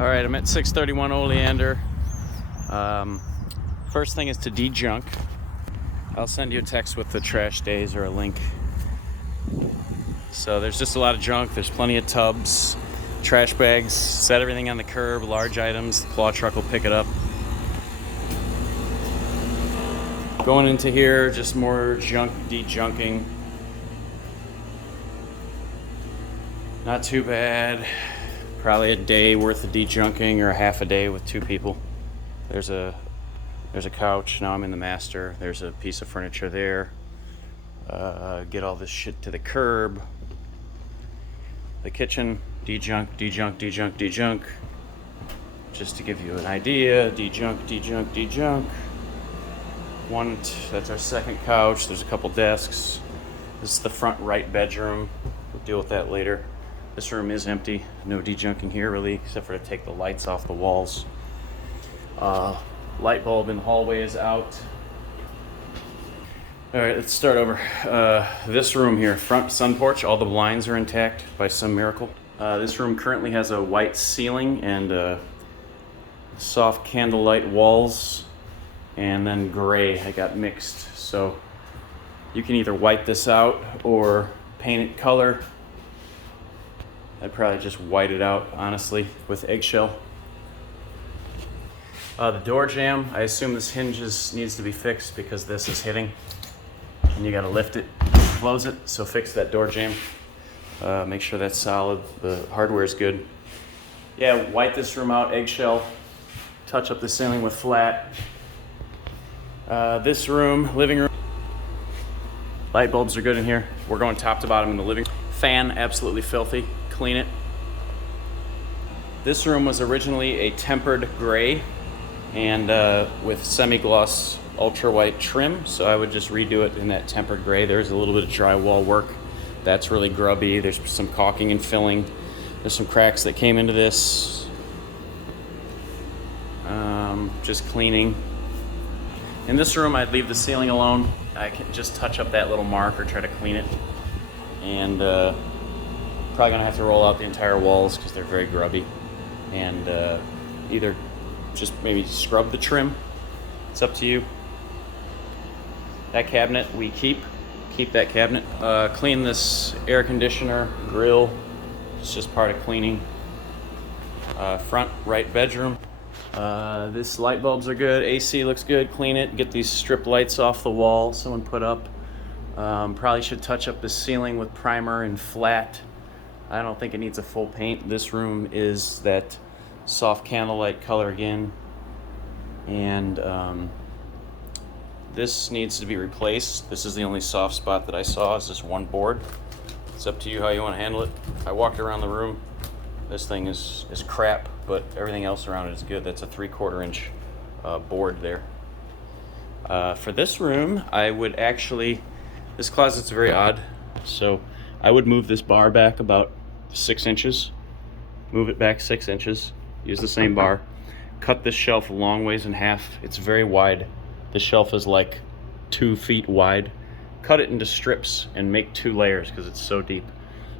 All right, I'm at 631 Oleander. First thing is to de-junk. I'll send you a text with the trash days or a link. So there's just a lot of junk. There's plenty of tubs, trash bags. Set everything on the curb, large items. The plow truck will pick it up. Going into here, just more junk, de-junking. Not too bad. Probably a day worth of de-junking or a half a day with two people. There's a couch. Now I'm in the master. There's a piece of furniture there. Get all this shit to the curb. The kitchen, de-junk, de-junk, de-junk, de-junk. Just to give you an idea, de-junk, de-junk, de-junk. That's our second couch. There's a couple desks. This is the front right bedroom. We'll deal with that later. This room is empty. No de-junking here really, except for to take the lights off the walls. Light bulb in the hallway is out. All right, let's start over. This room here, front sun porch, all the blinds are intact by some miracle. This room currently has a white ceiling and soft candlelight walls, and then gray. I got mixed, so you can either white this out or paint it color. I'd probably just white it out, honestly, with eggshell. The door jamb, I assume this hinge needs to be fixed because this is hitting. And you gotta lift it, close it, so fix that door jamb. Make sure that's solid, the hardware is good. Yeah, white this room out, eggshell. Touch up the ceiling with flat. This room, living room. Light bulbs are good in here. We're going top to bottom in the living room. Fan, absolutely filthy. Clean it. This room was originally a tempered gray and with semi-gloss ultra white trim, so I would just redo it in that tempered gray. There's a little bit of drywall work that's really grubby. There's some caulking and filling. There's some cracks that came into this. Just cleaning. In this room, I'd leave the ceiling alone. I can just touch up that little mark or try to clean it. And probably gonna have to roll out the entire walls because they're very grubby. And either just maybe scrub the trim. It's up to you. That cabinet we keep that cabinet. Clean this air conditioner, grill. It's just part of cleaning. Front right bedroom. This light bulbs are good. AC looks good. Clean it. Get these strip lights off the wall someone put up. Probably should touch up the ceiling with primer and flat. I don't think it needs a full paint. This room is that soft candlelight color again. And this needs to be replaced. This is the only soft spot that I saw, is this one board. It's up to you how you want to handle it. I walked around the room. This thing is crap, but everything else around it is good. That's a 3/4 inch board there. For this room, I would actually, this closet's very odd, so I would move this bar back about 6 inches. Move it back 6 inches. Use the same bar. Cut this shelf a long ways in half. It's very wide. The shelf is like 2 feet wide. Cut it into strips and make 2 layers because it's so deep.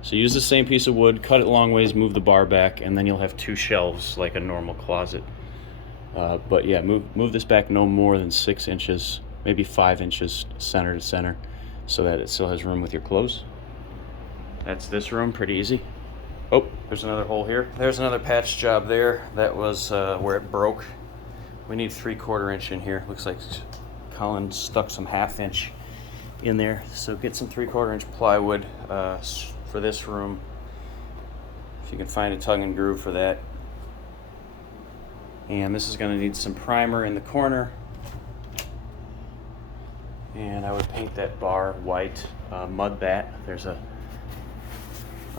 So use the same piece of wood, cut it long ways, move the bar back, and then you'll have 2 shelves like a normal closet. But yeah, move this back no more than 6 inches, maybe 5 inches center to center, so that it still has room with your clothes. That's this room, pretty easy. Oh, there's another hole here. There's another patch job there. That was where it broke. We need 3/4 inch in here. Looks like Colin stuck some 1/2 inch in there. So get some 3/4 inch plywood for this room. If you can find a tongue and groove for that. And this is gonna need some primer in the corner. And I would paint that bar white, mud that. There's a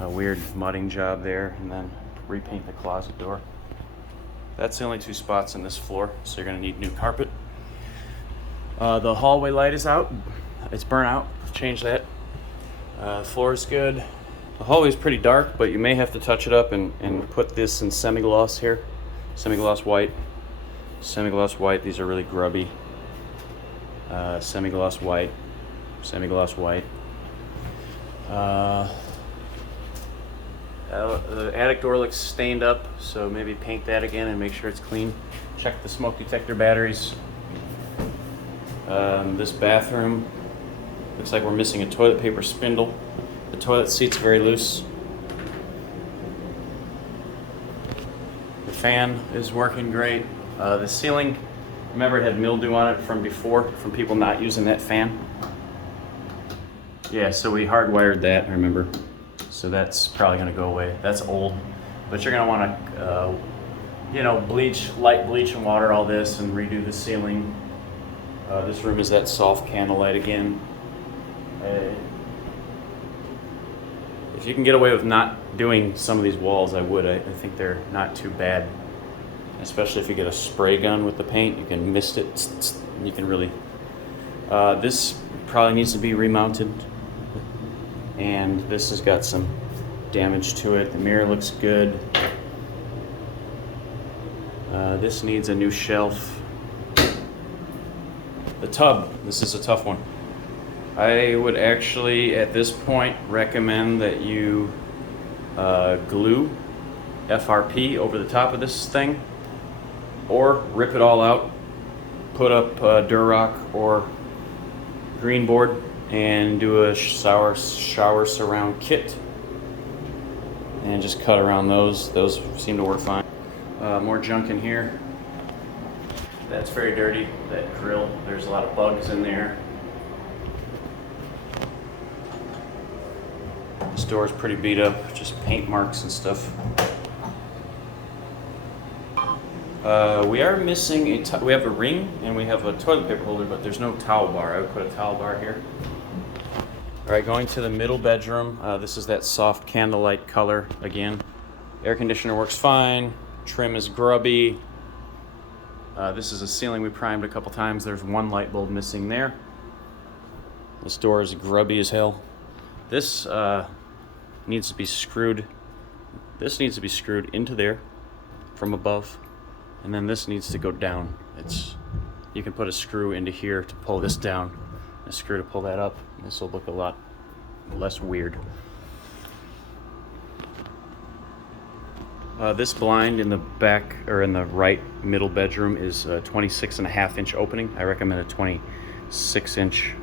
weird mudding job there, and then repaint the closet door. That's the only 2 spots in this floor, so you're gonna need new carpet. The hallway light is out. It's burnt out. Change that. The floor is good. The hallway is pretty dark, but you may have to touch it up and put this in semi-gloss here. Semi-gloss white. Semi-gloss white. These are really grubby. Semi-gloss white. Semi-gloss white. The attic door looks stained up, so maybe paint that again and make sure it's clean. Check the smoke detector batteries. This bathroom looks like we're missing a toilet paper spindle. The toilet seat's very loose. The fan is working great. The ceiling, remember it had mildew on it from before, from people not using that fan. Yeah, so we hardwired that, remember. So that's probably gonna go away. That's old, but you're gonna wanna, light bleach and water all this and redo the ceiling. This room is that soft candlelight again. If you can get away with not doing some of these walls, I would. I think they're not too bad. Especially if you get a spray gun with the paint, you can mist it. You can really. This probably needs to be remounted. And this has got some damage to it. The mirror looks good. This needs a new shelf. The tub, this is a tough one. I would actually, at this point, recommend that you glue FRP over the top of this thing, or rip it all out, put up Durock or green board, and do a shower surround kit, and just cut around those. Those seem to work fine. More junk in here. That's very dirty, that grill. There's a lot of bugs in there. This door is pretty beat up, just paint marks and stuff. We are missing we have a ring and we have a toilet paper holder, but there's no towel bar. I would put a towel bar here. All right, going to the middle bedroom. This is that soft candlelight color again. Air conditioner works fine. Trim is grubby. This is a ceiling we primed a couple times. There's one light bulb missing there. This door is grubby as hell. This needs to be screwed. This needs to be screwed into there from above, and then this needs to go down. You can put a screw into here to pull this down, a screw to pull that up. This will look a lot less weird. This blind in the back, or in the right middle bedroom, is a 26.5-inch opening. I recommend a 26-inch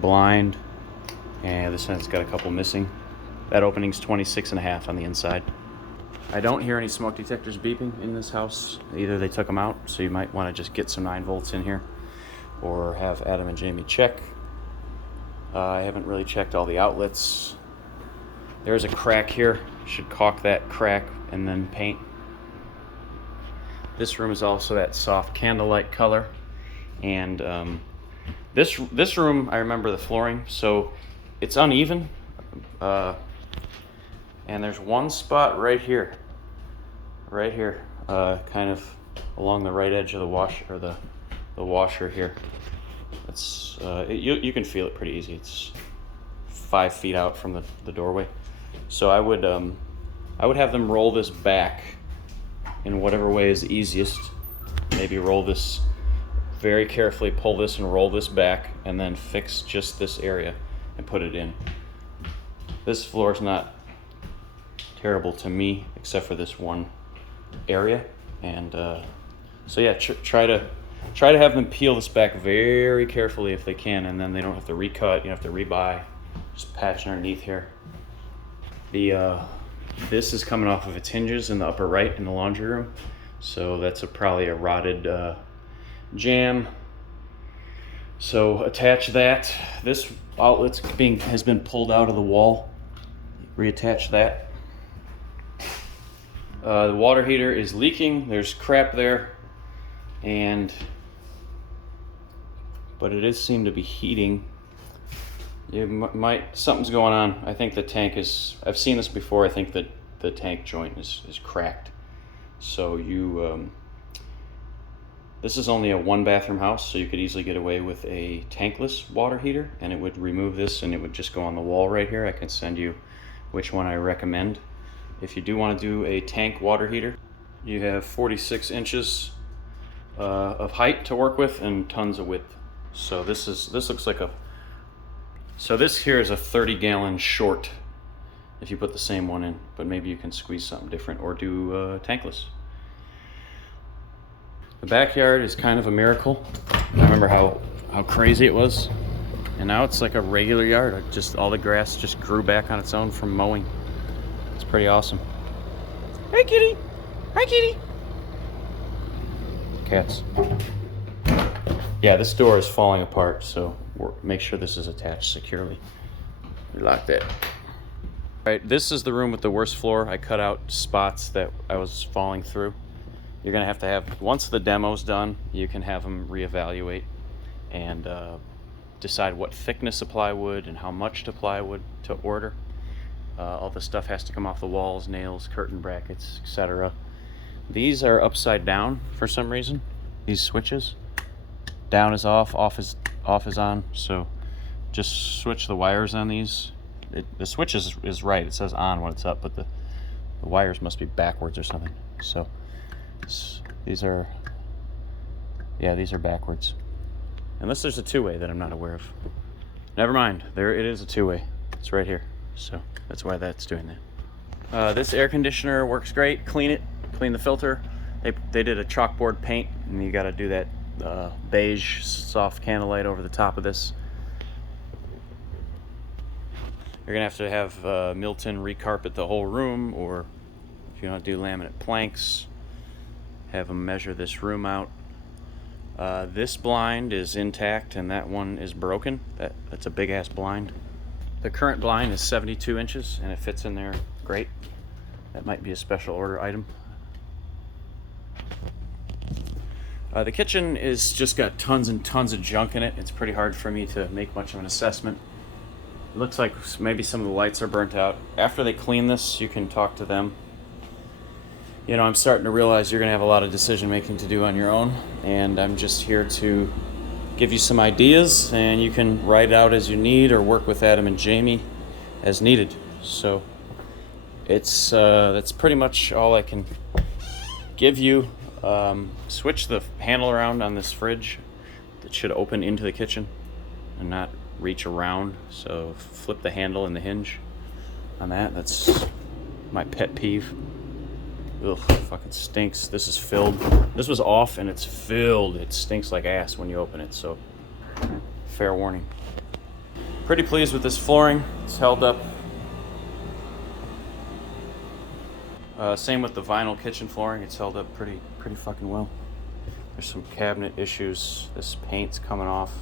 blind, and this one's got a couple missing. That opening's 26.5 on the inside. I don't hear any smoke detectors beeping in this house. Either they took them out, so you might want to just get some 9 volts in here, or have Adam and Jamie check. I haven't really checked all the outlets. There's a crack here. Should caulk that crack and then paint. This room is also that soft candlelight color, and this room, I remember the flooring, so it's uneven, and there's one spot right here, kind of along the right edge of the wash, or the washer here. It's you can feel it pretty easy. It's 5 feet out from the doorway. So I would have them roll this back in whatever way is easiest. Maybe roll this very carefully, pull this and roll this back, and then fix just this area and put it in. This floor is not terrible to me, except for this one area. And so yeah, try to have them peel this back very carefully if they can, and then they don't have to recut. You don't have to rebuy. Just patch underneath here. This is coming off of its hinges in the upper right in the laundry room, so that's probably a rotted jam. So attach that. This outlet has been pulled out of the wall. Reattach that. The water heater is leaking. There's crap there, but it does seem to be heating. Something's going on. I think the tank is, I've seen this before, I think that the tank joint is cracked. So this is only a 1-bathroom house, so you could easily get away with a tankless water heater, and it would remove this and it would just go on the wall right here. I can send you which one I recommend. If you do want to do a tank water heater, you have 46 inches of height to work with and tons of width. So this looks like so this here is a 30-gallon short if you put the same one in, but maybe you can squeeze something different or do tankless. The backyard is kind of a miracle. I remember how crazy it was, and now it's like a regular yard. Just all the grass just grew back on its own from mowing. It's pretty awesome. Hey kitty! Hi kitty! Cats. Yeah, this door is falling apart, so make sure this is attached securely. Lock that. Alright, this is the room with the worst floor. I cut out spots that I was falling through. You're gonna have to have, once the demo's done, you can have them reevaluate and decide what thickness of plywood and how much to plywood to order. All the stuff has to come off the walls, nails, curtain brackets, etc. These are upside down for some reason, these switches. Down is off is on, so just switch the wires on these. The switch is right, it says on when it's up, but the wires must be backwards or something. So these are backwards. Unless there's a two-way that I'm not aware of. Never mind, there it is, a two-way. It's right here, so that's why that's doing that. This air conditioner works great. Clean the filter. They did a chalkboard paint, and you got to do that beige soft candlelight over the top of this. You're gonna have to have Milton recarpet the whole room, or if you want to do laminate planks, have them measure this room out. This blind is intact and that one is broken. That's a big ass blind. The current blind is 72 inches and it fits in there great. That might be a special order item. The kitchen is just got tons and tons of junk in it. It's pretty hard for me to make much of an assessment. It looks like maybe some of the lights are burnt out. After they clean this, you can talk to them. You know, I'm starting to realize you're going to have a lot of decision making to do on your own, and I'm just here to give you some ideas, and you can write out as you need or work with Adam and Jamie as needed. So that's pretty much all I can give you. Switch the handle around on this fridge. It should open into the kitchen and not reach around, so flip the handle and the hinge on that. That's my pet peeve. Ugh, fucking stinks. This is filled. This was off and it's filled. It stinks like ass when you open it, so fair warning. Pretty pleased with this flooring. It's held up. Same with the vinyl kitchen flooring. It's held up pretty fucking well. There's some cabinet issues. This paint's coming off.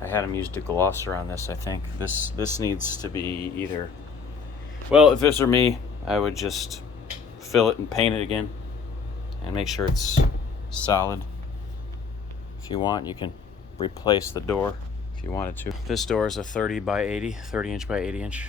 I had them use deglosser on this, I think. This needs to be either... Well, if this were me, I would just fill it and paint it again and make sure it's solid. If you want, you can replace the door if you wanted to. This door is a 30 inch by 80 inch.